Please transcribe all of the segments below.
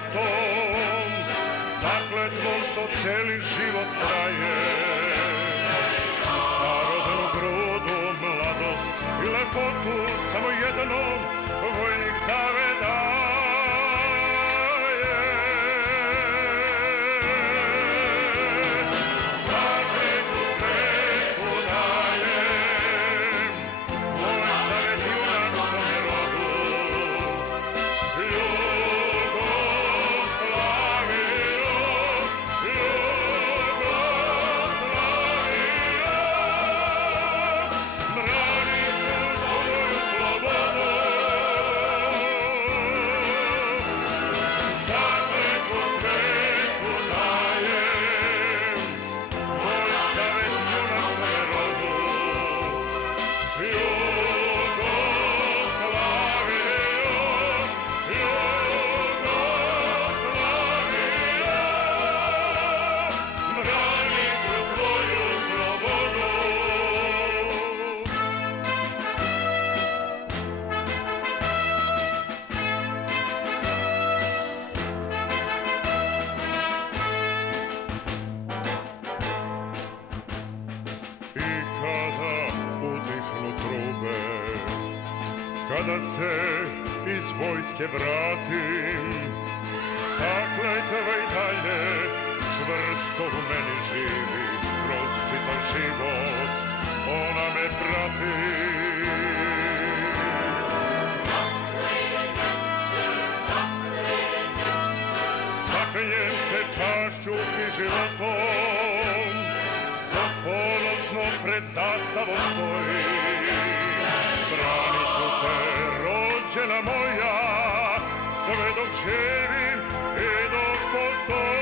životom, zakletvom što celi život traje. Za rodnu grudu, mladost i lepotu samo jednom vojnik zavedaje. Zakletvu svetu dajem, moj zavet junačkom rodu, kada se iz vojske vratim, zakletva i dalje čvrsto u meni živi, kroz čitav život ona me prati. Zaklenjem se čašću i životom, dok ponosno pred zastavom stojim. Branit ću te, rođena moja, sve dok živim i dok postojim.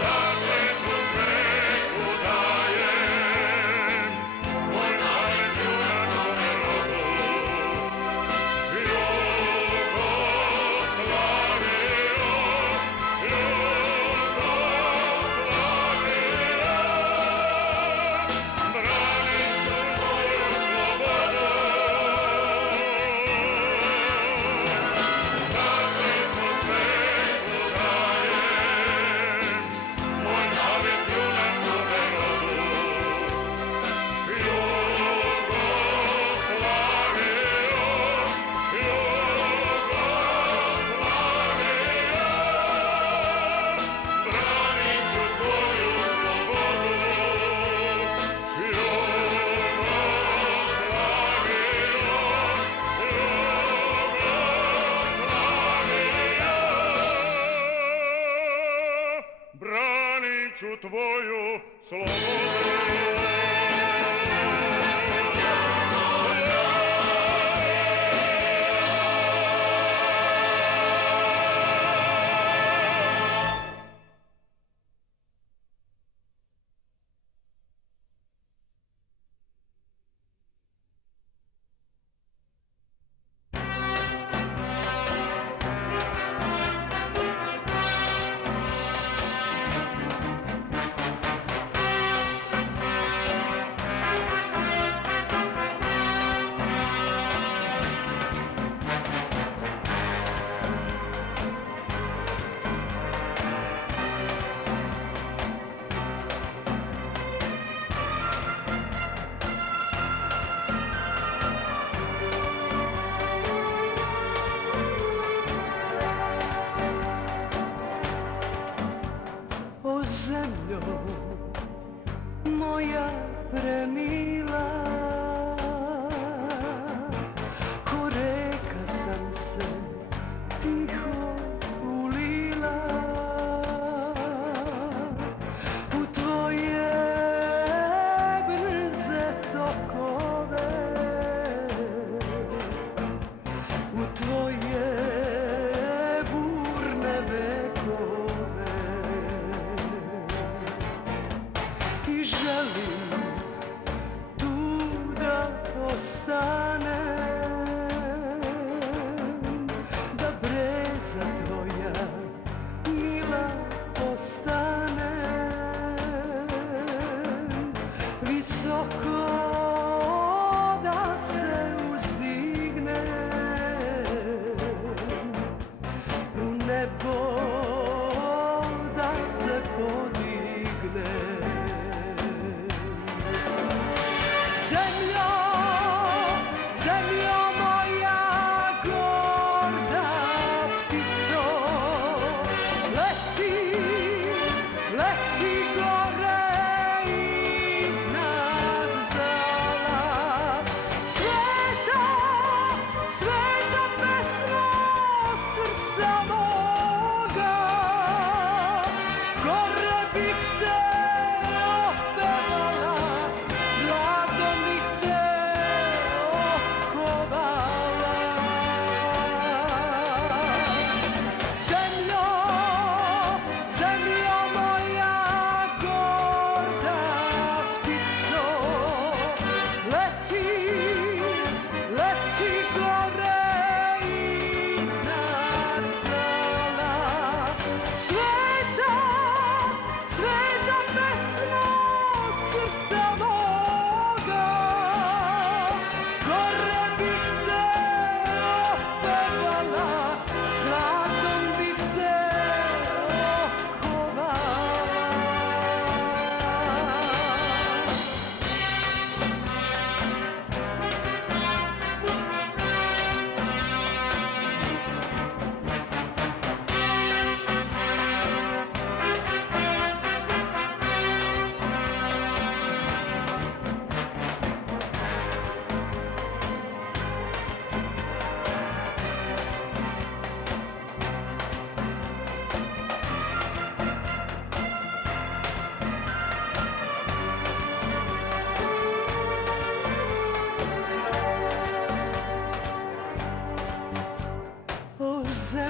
Zakletvu svetu dajem, moj zavet junačkom rodu, Jugoslavija.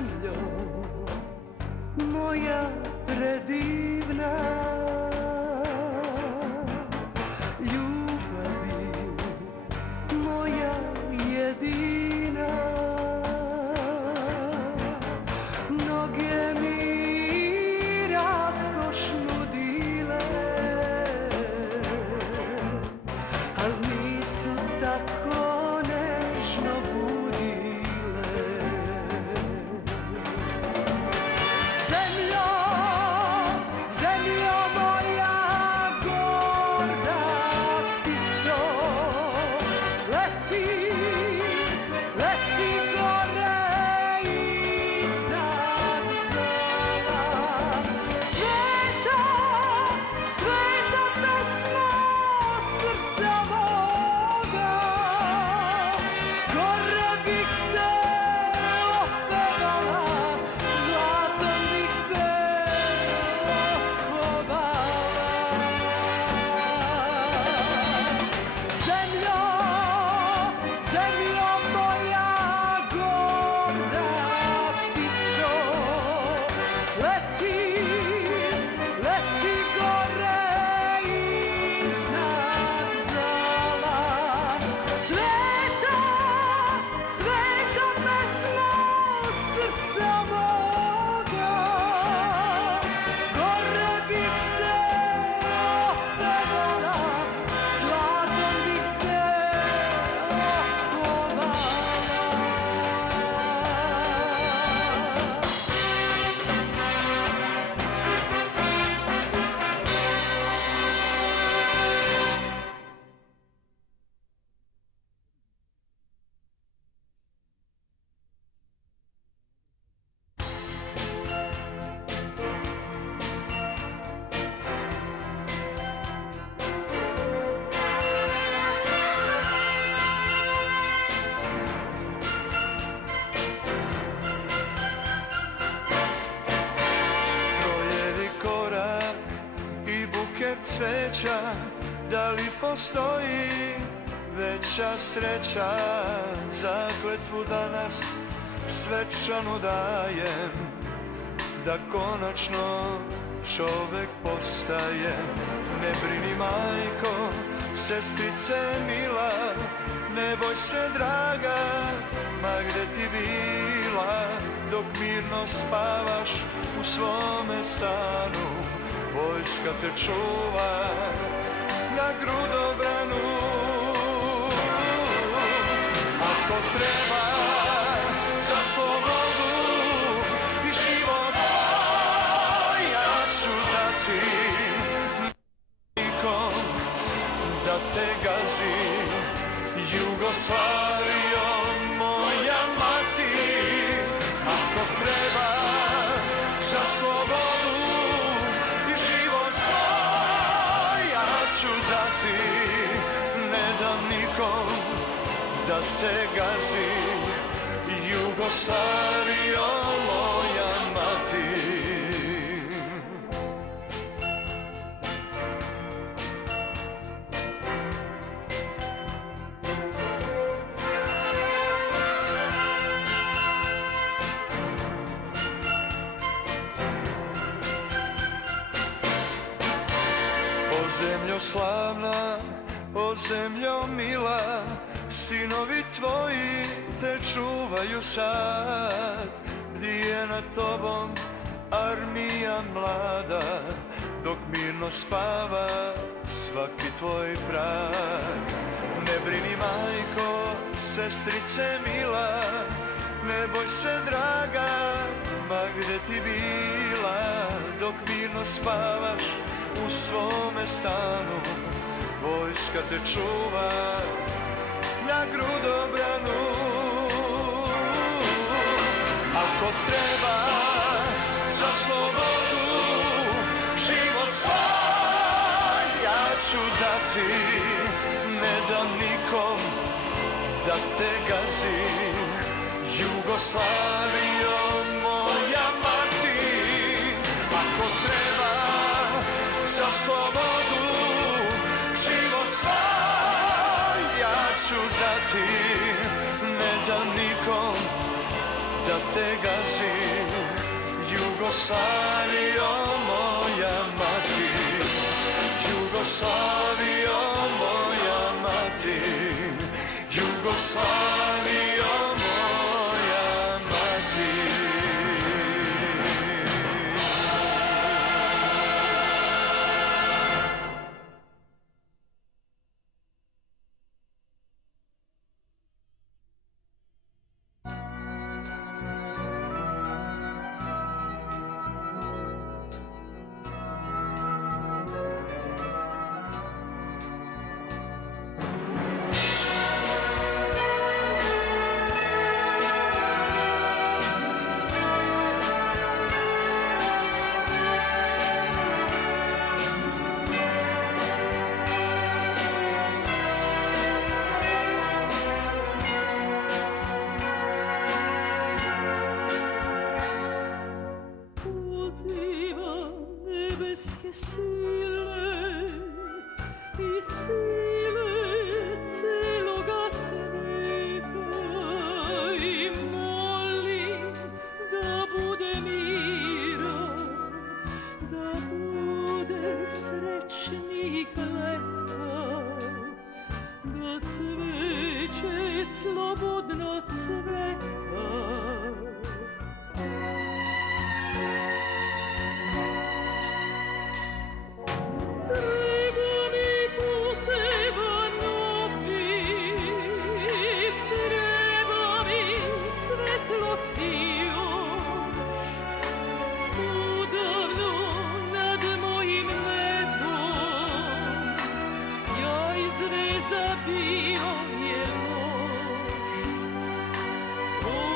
zemljo moja predivna, ljubavi moja jedina, noge mi raskoš nudile, al nisu tako nežno budile. Zemljo, zemljo moja gorda ptico, leti, leti gore iznad zora. Sveta, sveta pesma srca moga, gore bih te opevala, zlatom bih te okovala. Zemljo, zemljo moja gorda ptico, leti, leti gore iznad zala. Sveta, sveta pesma srca moga, gore bih te opevala, zlatom bih te okovala. Strojevi korak i buket cveća, da li postoji veća sreća? Zakletvu danas svečanu dajem, da konačno čovek postajem. Ne brini majko, sestrice mila, ne boj se draga, ma gde ti bila, dok mirno spavaš u svome stanu, vojska te čuva na grudobranu. Ako treba za slobodu i život ja ću dati, nikom da te gazi. Jugoslavio moja mati, ako treba za slobodu i život ja ću dati, ne dam nikom da te gazi. Jugoslavio moja mati. O zemljo slavna, o zemljo mila, sinovi tvoji te čuvaju sad. Bdije nad tobom armija mlada, dok mirno spava svaki tvoj prag. Ne brini majko, sestrice mila, ne boj se draga, ma gde ti bila, dok mirno spavaš u svome stanu, vojska te čuva na grudobranu. Ako treba za slobodu život svoj ja ću dati, ne dam nikom da te gazi. Jugoslavio moja mati, ako treba za slobodu život svoj ja ću dati, ne dam nikom da te gazi. Jugoslavio moja mati, Jugoslavio moja mati, Jugoslavio moja mati. Bio je loš.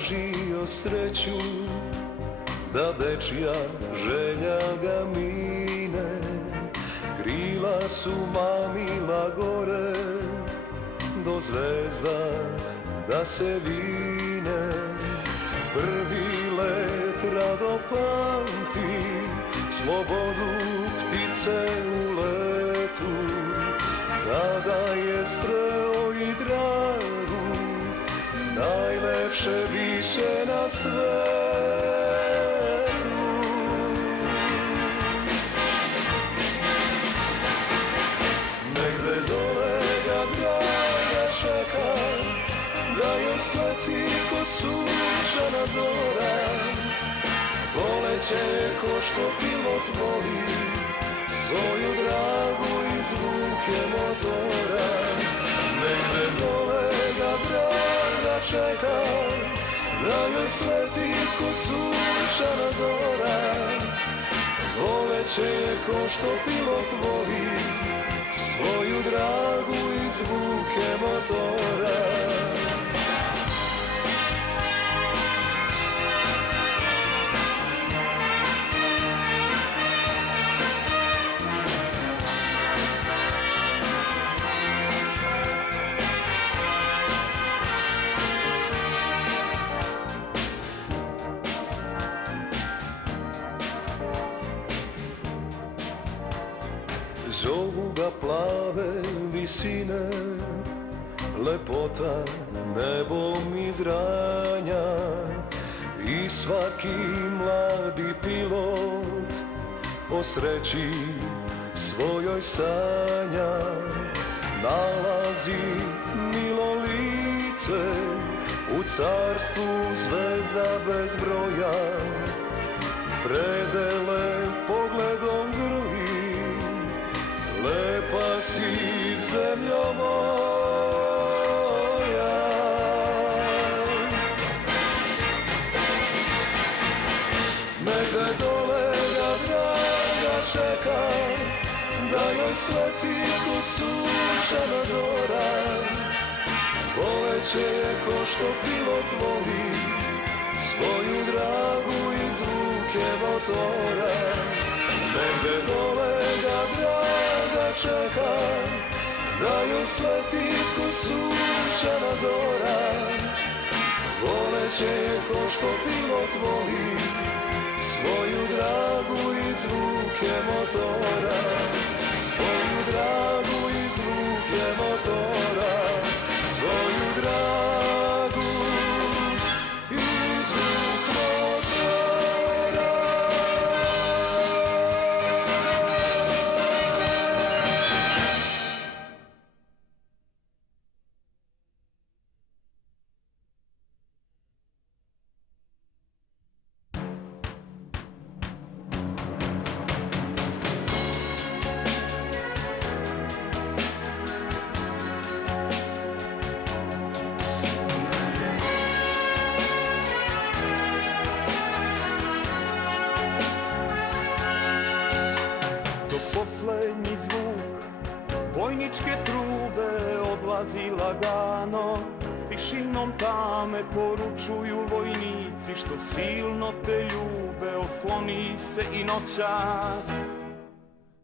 tražio sreću, da dečja želja ga mine. Krila su mamila gore, do zvezda da se vine. Prvi let rado pamti, slobodu ptice u letu. Tada je sreo i dragu, najlepše biće na svetu. Negde dole ga draga čeka, da joj sleti ko sunčana zora. Voleće ko što pilot voli svoju dragu i zvuke motora. Negde dole ga draga čeka, da joj sleti ko sunčana zora. Voleće ko što pilot voli svoju dragu i zvuke motora. Zovu ga plave visine, lepota nebom izranja. I svaki mladi pilot o sreći svojoj sanja. Nalazi milo lice u carstvu zvezda bez broja. Predele pogledom grli, lepa si zemljo moja. Negde dole ga draga čeka, da joj sleti ko sunčana zora. Voleće je ko što pilot voli svoju dragu i zvuke motora. Negde dole ga draga čeka, da joj sleti ko sunčana zora. Voleće je ko što pilot voli svoju dragu i zvuke motora. Svoju dragu i zvuke motora. Svoju dragu i zvuk motora. Poslednji zvuk vojničke trube odlazi lagano. S tišinom tame poručuju vojnici što silno te ljube. Osloni se i noćas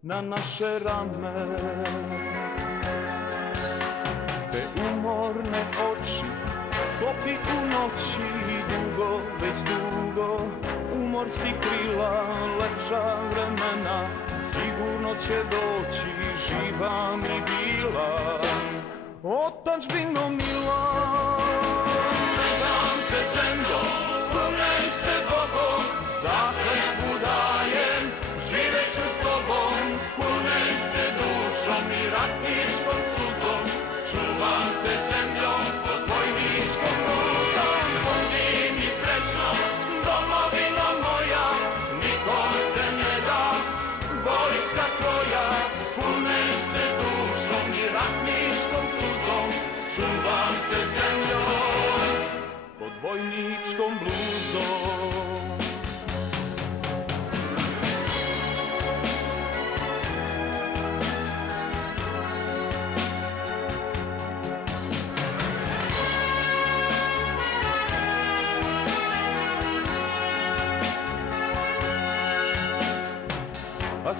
na naše rame. Te umorne oči sklopi u noći dugo, već dugo. Umor si krila, lepša vremena sigurno će doći, živa mi bila. Otadžbino mila, predam te zemljo, kunem se Bogom, zakletvu dajem, živeću s tobom, kunem se dušom i ratničkom suzom, čuvam te zemljom pod vojničkom rugom. Budi mi srećno, domovino moja, nikom te ne dam, vojska tvoja, kunem se dušom i ratničkom suzom, čuvam te zemljom pod vojničkom bluzom.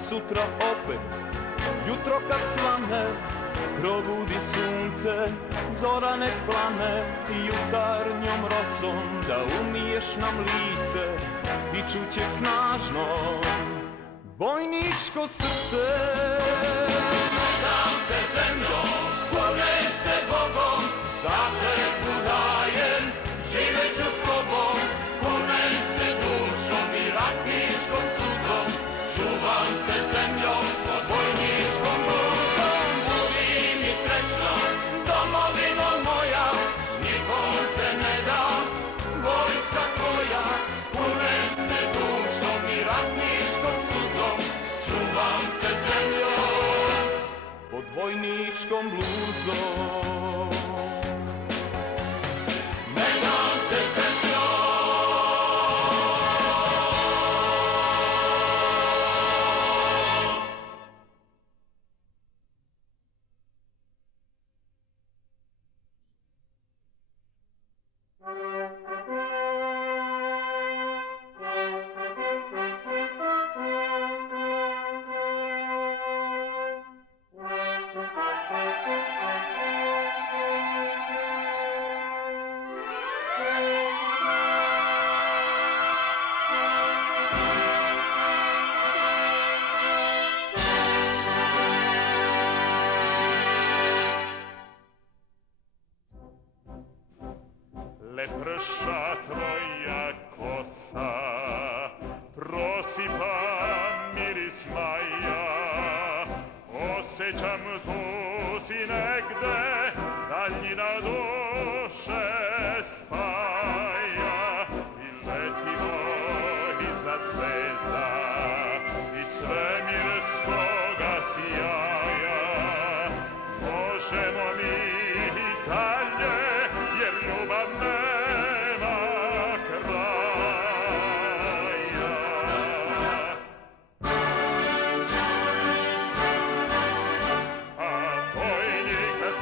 sutra opet, jutro kad svane, probudi sunce, zora nek plane, jutarnjom rosom da umiješ nam lice i čuće snažno vojničko srce. Dam te zemljo, kunej se Bogom, zakletvu dajem, živet ću s tobom, kunej se dušom i ratničkom suzom, čuvam te zemljo pod vojničkom rukom. Budi mi srećna, domovino moja, nikom te ne dam, vojska tvoja, kunej se dušom i ratničkom suzom, čuvam te zemljo pod vojničkom bluzom. Ne dam te zemljo. Leprša tvoja kosa prosipa miris maja, osjećam tu si negde, daljina duše spaja i letimo iznad zvezda i svemirskoga sjaja. Možemo mi i dalje, jer ljubav nema kraja. A vojnik nas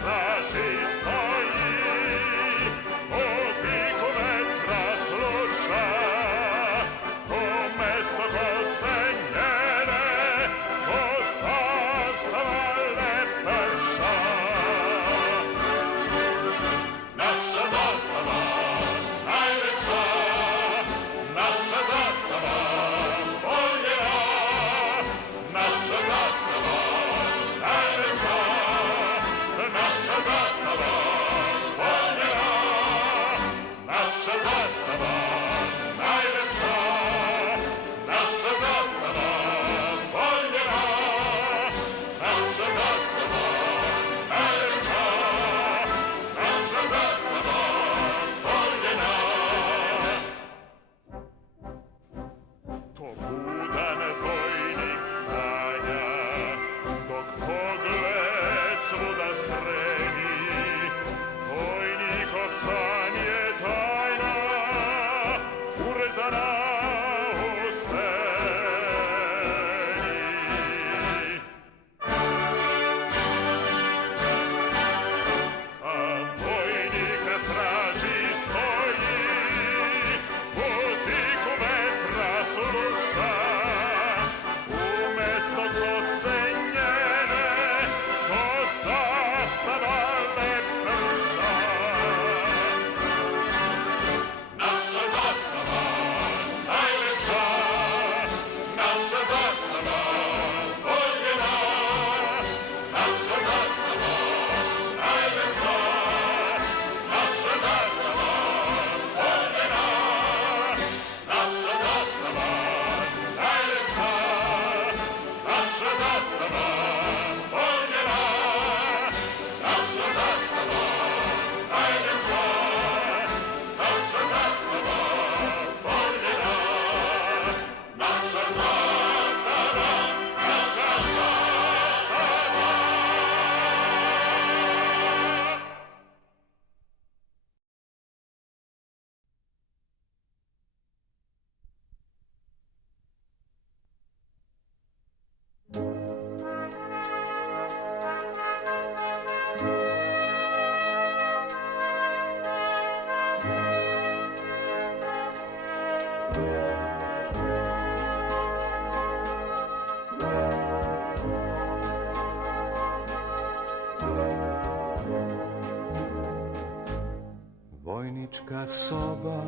Vojnička soba,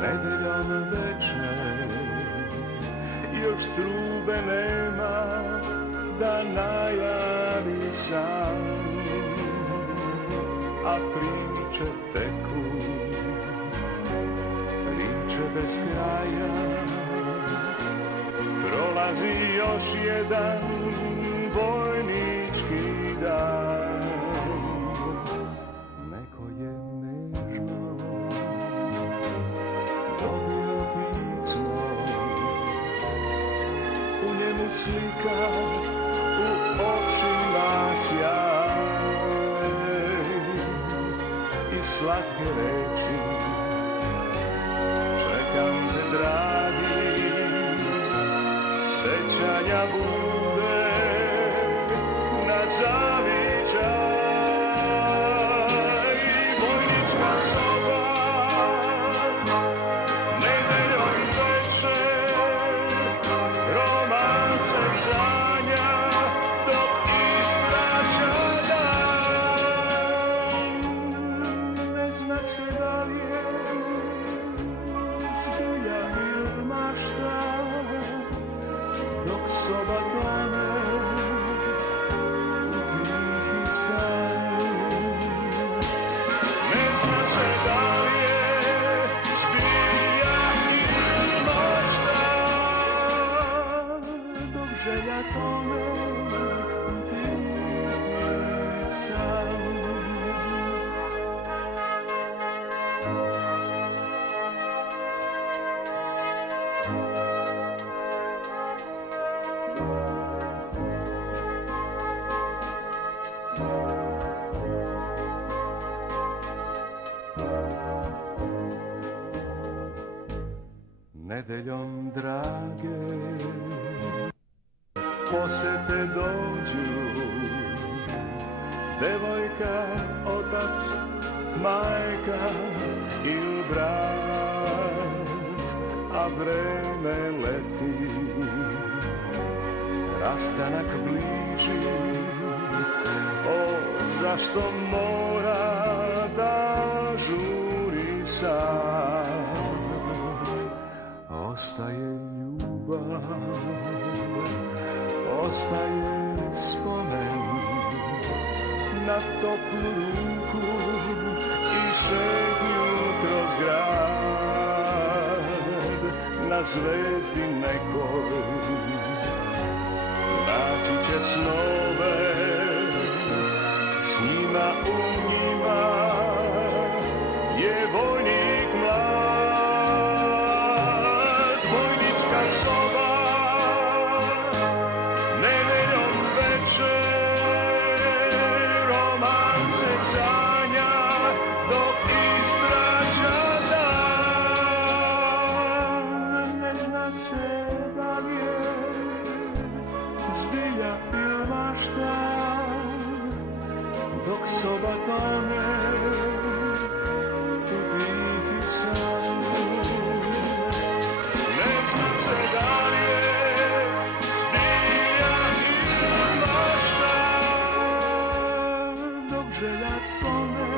nedeljom večer, još trube nema da najavi sam, a priče teku, priče bez kraja. Prolazi još jedan vojnički dan. Neko je nežno dobio pismo, u njemu slika, u očima sjaj i slatke reči. Čekam te, dragi, sećanja bude na zavičaj. Vojnička soba, nedeljom večer, roman se sanja dok ispraća dan. Ne zna se da li je zbilja ili mašta, dok soba tone u tihi san. Ne zna se da li je zbilja ili mašta, dok želja tone u tihi san. Nedeljom, drage, posete dođu, devojka, otac, majka ili brat, a vreme leti, rastanak bliži. O, zašto mora da žuri sad? Ostaje ljubav, ostaje spomen na toplu ruku i šetnju kroz grad, na zvezdi nekoj naći će snove, s njima u njima je vojnik mlad. Soba, nedeljom večer, roman se sanja dok ispraća dan. Ne zna se da li je zbilja ili mašta, dok soba tone u tihi san. Da li je zbilja ili mašta, dok želja tone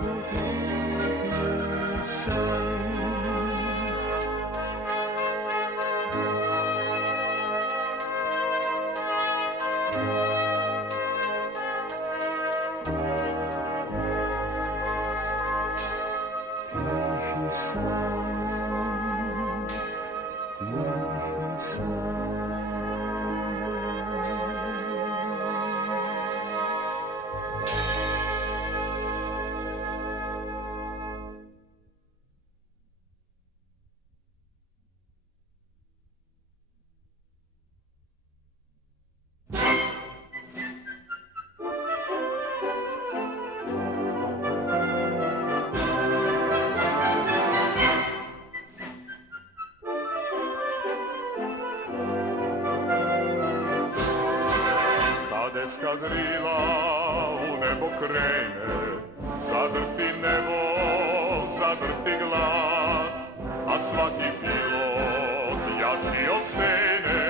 u tihi san. Tihi san. Eskadrila u nebo krene, zadrhti nebo, zadrhti glas, a svaki pilot jači od stene,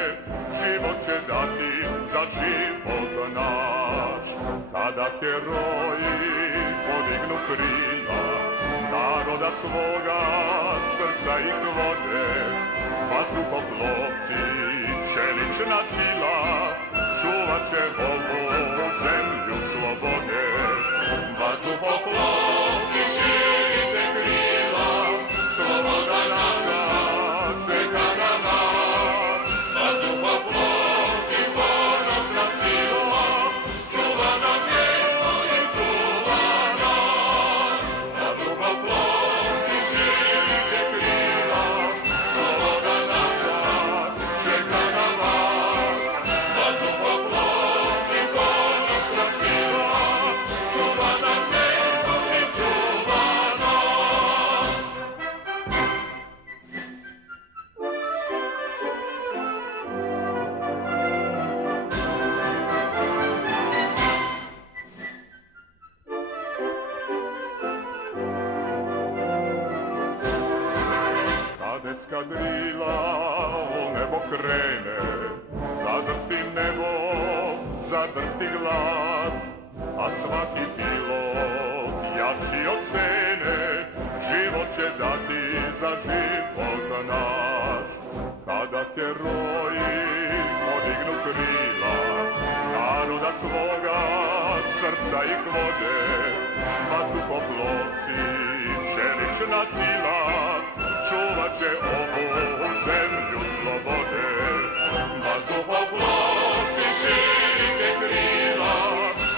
život će dati za život naš. Kada heroji podignu krila, naroda svoga srca ih vode, vazduhoplovci, čelična sila, čuvat će ovu zemlju slobode. Vazduhoplovci, širite krila, sloboda naša čeka na nas. Vazduhoplovci, ponosna sila, čuva nam nebo i čuva nas. Vazduhoplovci, širite krila, sloboda naša čeka na vas. Vazduhoplovci, ponosna sila, čuva nam nebo i čuva nas. Kad eskadrila u nebo krene, zadrhti nebo, zadrhti glas, a svaki pilot jači od scene, život će dati za život naš. Kada heroji podignu krila, naroda svoga srca ih vode, vazduhoplovci, čelična sila, čuvat će ovu zemlju slobode. Vazduhoplovci, širite krila,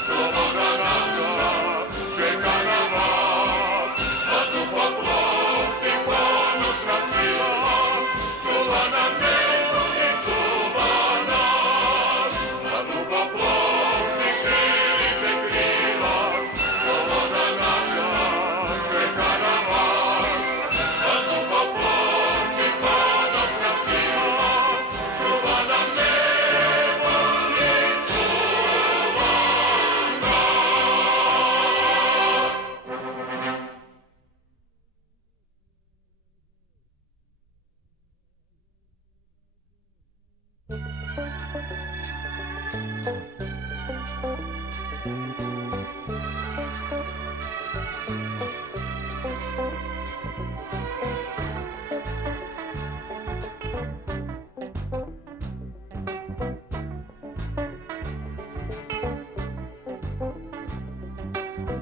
sloboda naša čeka na vas. Vazduhoplovci, ponosna sila, čuva nam nebo i čuva nas. Vazduhoplovci, širite krila, sloboda naša čeka na vas. Vazduhoplovci, ponosna sila, čuva nam nebo i čuva nas.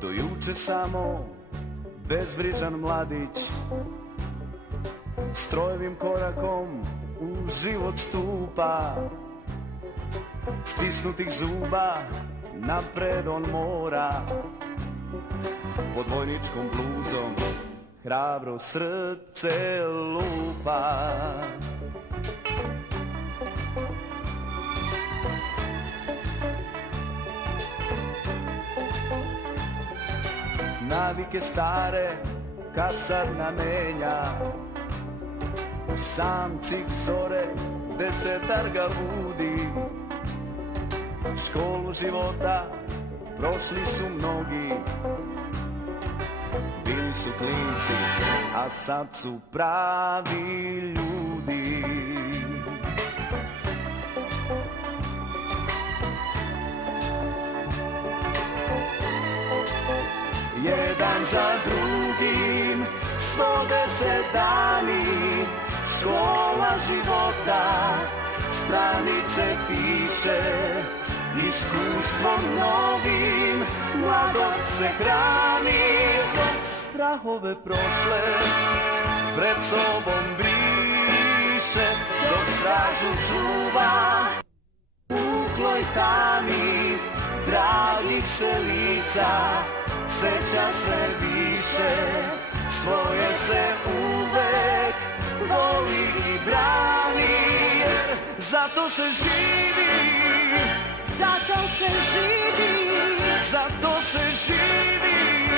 Do juče samo bezbrižan mladić, strojevim korakom u život stupa, stisnutih zuba napred on mora, pod vojničkom bluzom hrabro srce lupa. Navike stare kasarna menja, u samci zore desetar ga budi. Školu života prošli su mnogi, bili su klinci, a sad su pravi ljudi. Jedan za drugim svode se dani, škola života stranice piše, iskustvom novim mladost se hrani, dok strahove prošle pred sobom briše, dok stražu čuva u kloj tami dragih se lica, seća sve više, svoje se uvek voli i brani, jer zato se živi, zato se živi, zato se živi,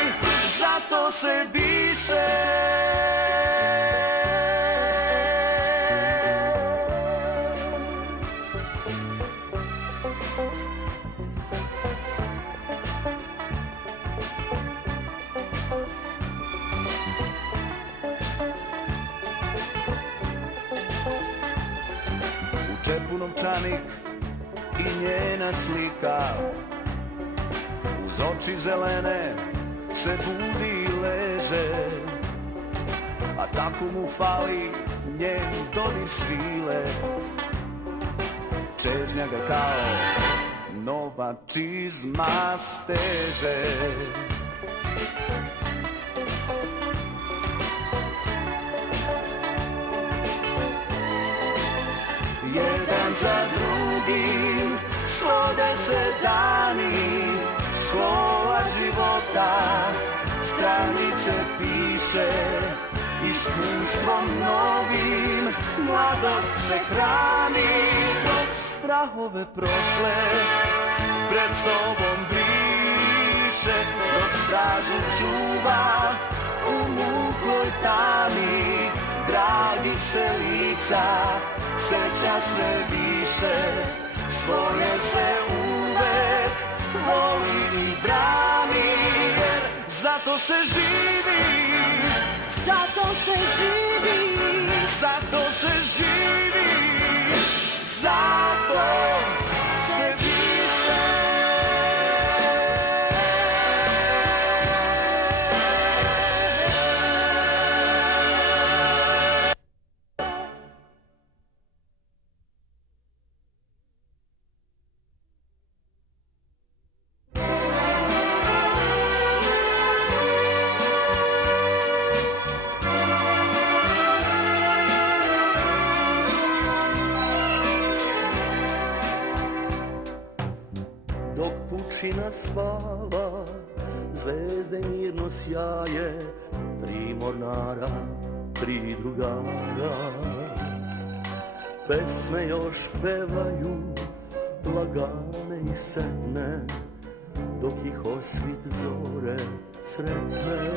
zato se diše. U džepu novčanik i njena slika. Uz oči zelene se budi i leže, a tako mu fali njen dodir svile. Čežnja ga kao nova čizma steže. Jedan za drugim svode se dani, slova života stranice piše. Iskustvom novim mladost se hrani, dok strahove prošle pred sobom briše, dok stražu čuva u mukloj tami. Dragih se lica seća sve više, svoje se uvek voli i brani, jer zato se živi. Zato se živi, zato se živi, zato se diše. Pučina spava, zvezde mirno sjaje, 3 mornara, 3 drugara. Pesme još pevaju, lagane i setne, dok ih osvit zore sretne.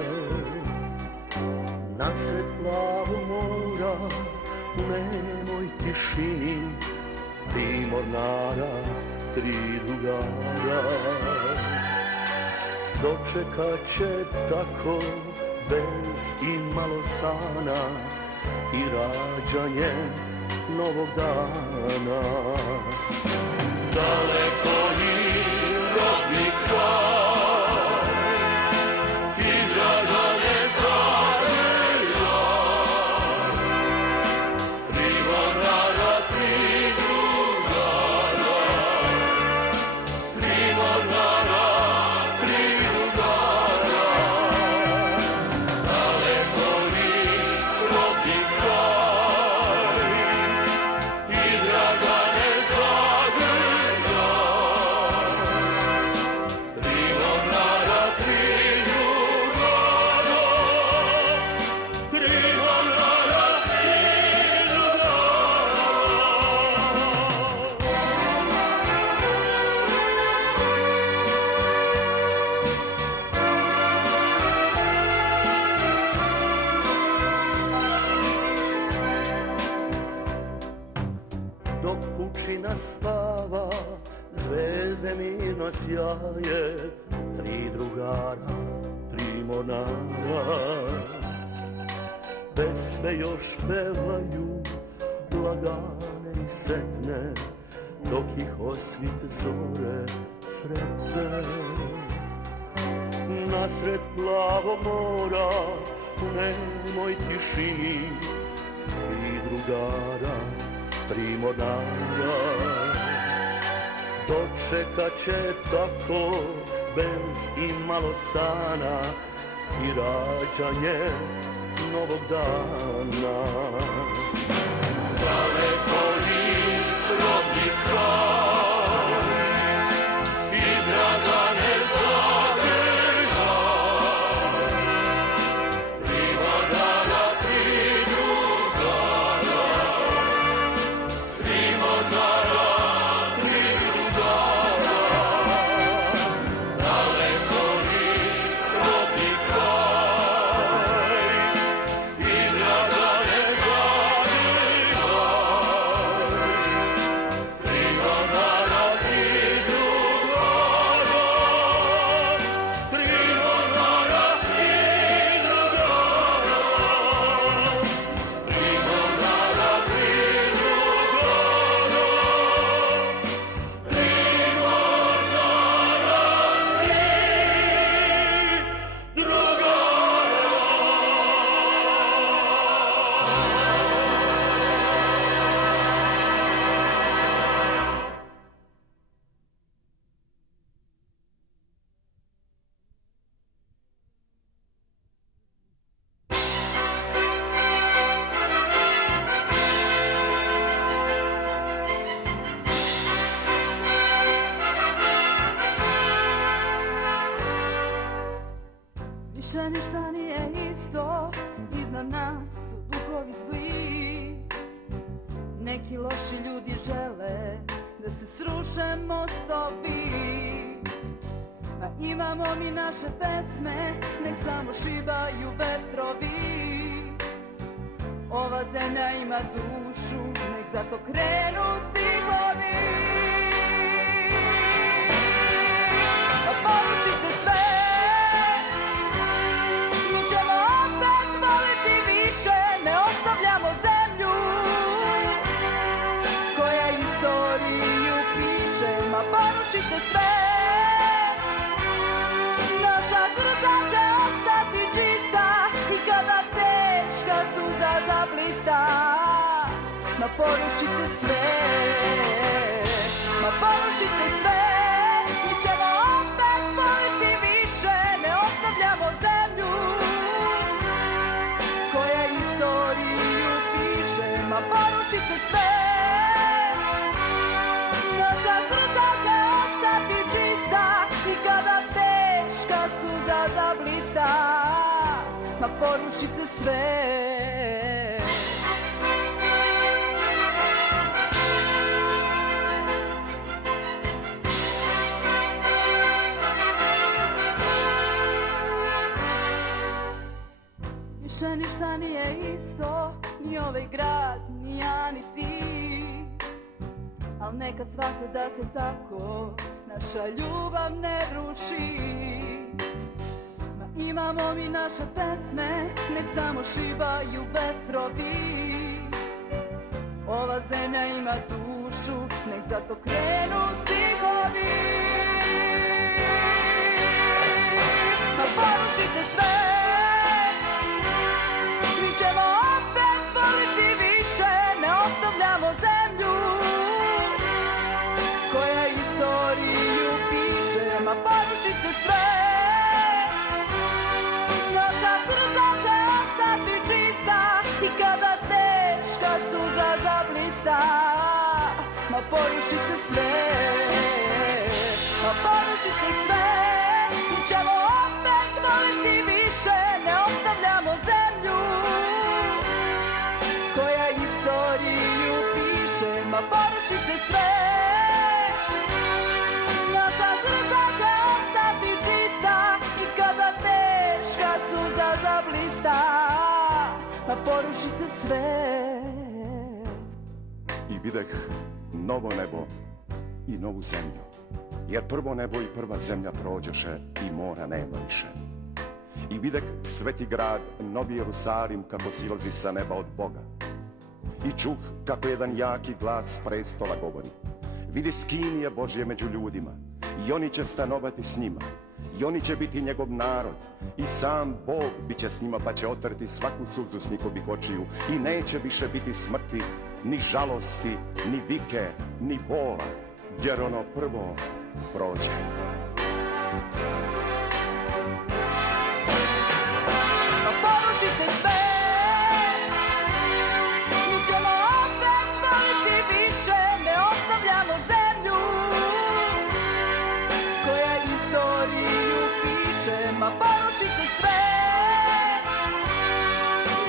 Nasred plavog mora, u nemoj tišini, 3 mornara, 3 drugara. Dočekat će tako bez imalo sana i rađanje novog dana. Daleko i rodni kraj i Dragane Zagrlja, 3 mornara, 3 drugara, 3 mornara, 3 drugara. Daleko i rodni kraj i Dragane Zagrlja, 3 mornara, 3 drugara, 3 mornara, 3 drugara. Dok pučina spava, zvezde mirno sjaje, 3 drugara, 3 mornara. Pesme još pevaju, lagane i setne, dok ih osvit zore sretne. Nasred plavog mora, u nemoj tišini, 3 drugara, 3 mornara. Dočekat će tako bez imalo sana i rađanje novog dana. Daleko i rodni kraj i Dragane Zagrlja, 3 mornara, 3 drugara, 3 mornara, 3 drugara. Daleko i rodni kraj i Dragane Zagrlja, ništa nije isto, iznad nas su duhovi zli. Neki loši ljudi žele da se sruše mostovi. A imamo mi naše pesme, nek samo šibaju vetrovi. Ova zemlja ima dušu, nek zato krenu stihovi. Pa porušite sve, mi ćemo opet voliti više, ne ostavljamo zemlju koja istoriju piše. Ma porušite sve, naša srca će ostati čista i kada teška suza zablista. Ma porušite sve, ma porušite sve, mi ćemo opet voliti više, ne ostavljamo zemlju koja istoriju piše. Ma porušite sve, naša srca će ostati čista i kada teška suza zablista. Ma porušite sve. Više ništa nije isto, ni ovaj grad, ni ja, ni ti. Al neka shvate da se tako naša ljubav ne ruši. Ma imamo mi naše pesme, nek samo šibaju vetrovi. Ova zemlja ima dušu, nek zato krenu stihovi. Ma porušite sve, mi ćemo opet voliti više, ne ostavljamo zemlju koja istoriju piše. Ma porušite sve, naša srca će ostati čista i kada teška suza zablista. Ma porušite sve, ma porušite sve, mi ćemo opet voliti više, ne ostavljamo zemlju koja istoriju piše. Ma porušite sve, naša srca će ostati čista i kada teška suza zablista. Ma porušite sve. I videh novo nebo i novu zemlju, jer prvo nebo i prva zemlja prođeše i mora nema više. I videh sveti grad, novi Jerusalim, kako silazi sa neba od Boga. I čuh kako jedan jaki glas s prestola govori: vidi skinije Božje među ljudima i oni će stanovati s njima. I oni će biti njegov narod i sam Bog bit će s njima, pa će otrti svaku suzu s njihovih očiju i neće više biti smrti, ni žalosti, ni vike, ni bola, jer ono prvo prođe. Ma porušite sve, mi ćemo opet voliti više, ne ostavljamo zemlju koja istoriju piše. Ma porušite sve,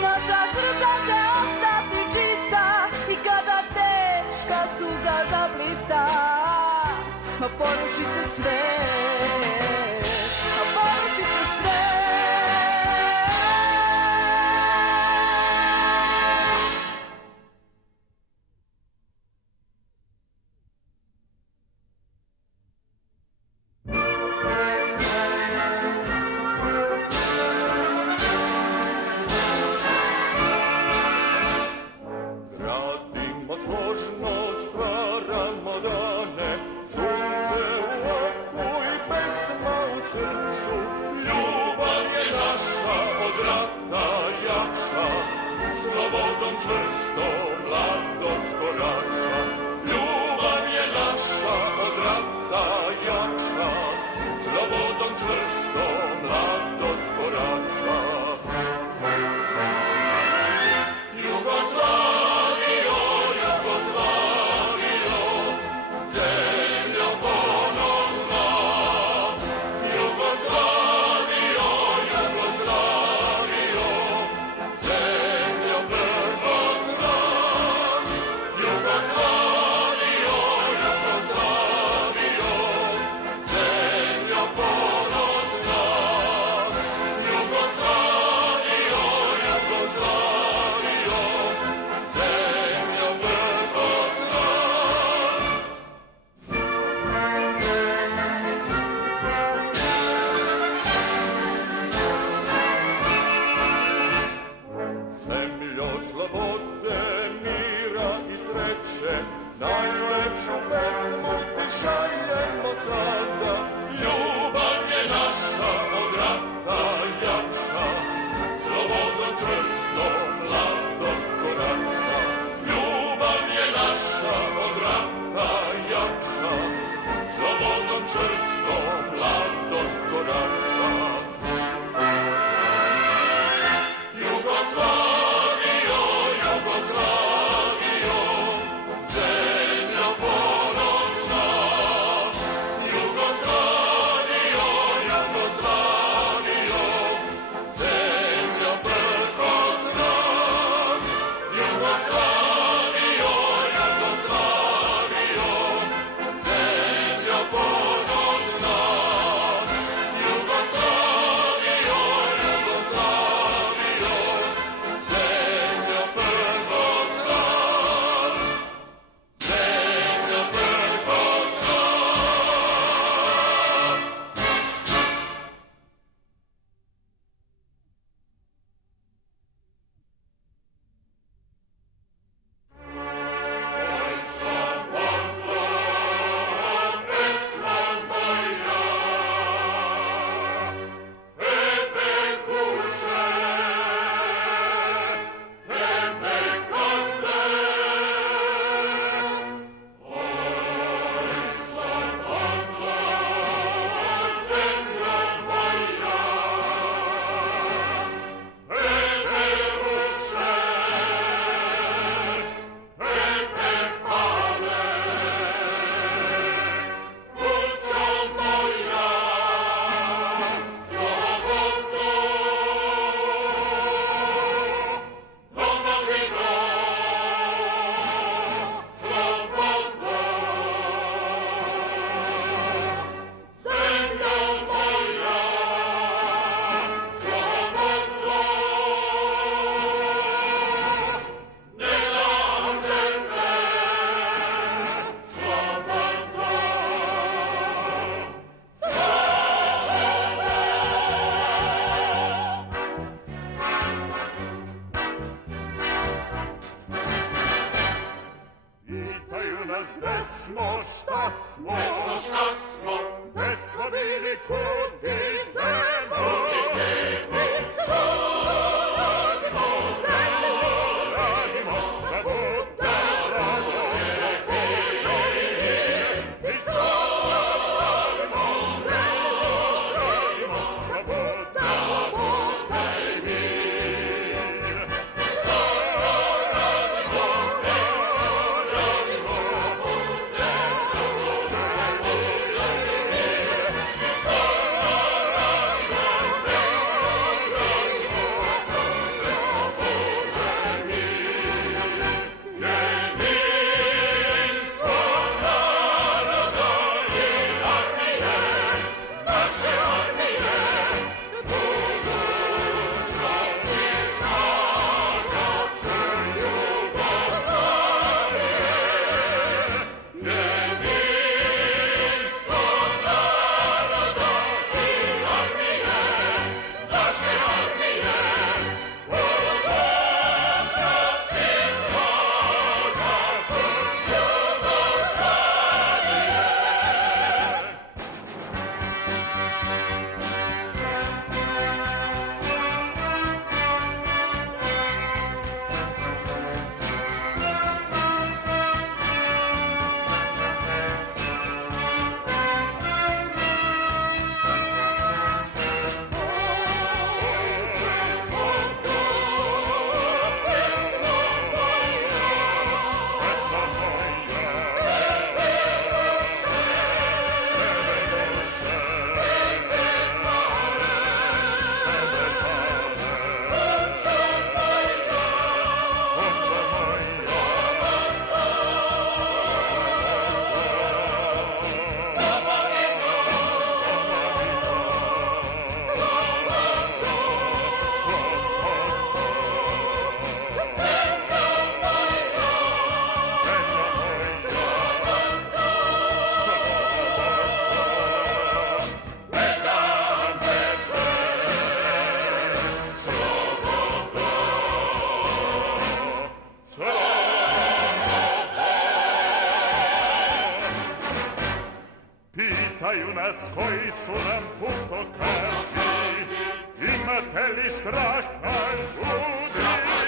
naša srca će ostati čista i kada teška suza zablista. Ma porušite sve, ma porušite sve. Gradimo složno, stvaramo dane, sunce u oku i najljepšu pesmu ti šaljemo sada. Ljubav je naša od rata jača, slobodom čvrsto mladost korača. Ljubav je naša od rata jača, slobodom čvrsto mladost korača. Jugoslavio, Jugoslavio, zemljo ponosna. Jugoslavio, Jugoslavio, zemljo prkosna. Jugoslavio, Jugoslavio, zemljo ponosna. Jugoslavio, Jugoslavio, zemljo prkosna. Zemljo prkosna. Oj, slobodna pesma moja, tebe kuše, tebe koze. Oj, slobodna zemljo moja, tebe uše, tebe pale. Kućo moja, slobodno, domovino, slobodno. Zemljo moja, slobodno, ne dam tebe, slobodno. Pitaju nas gde smo, šta smo, Ne smo šta smo, gde smo bili, kud idemo. Radimo da bude rado i slavimo, radimo da bude i mir. pitaju nas koji su nam putokazi. Imate li straha ljudi?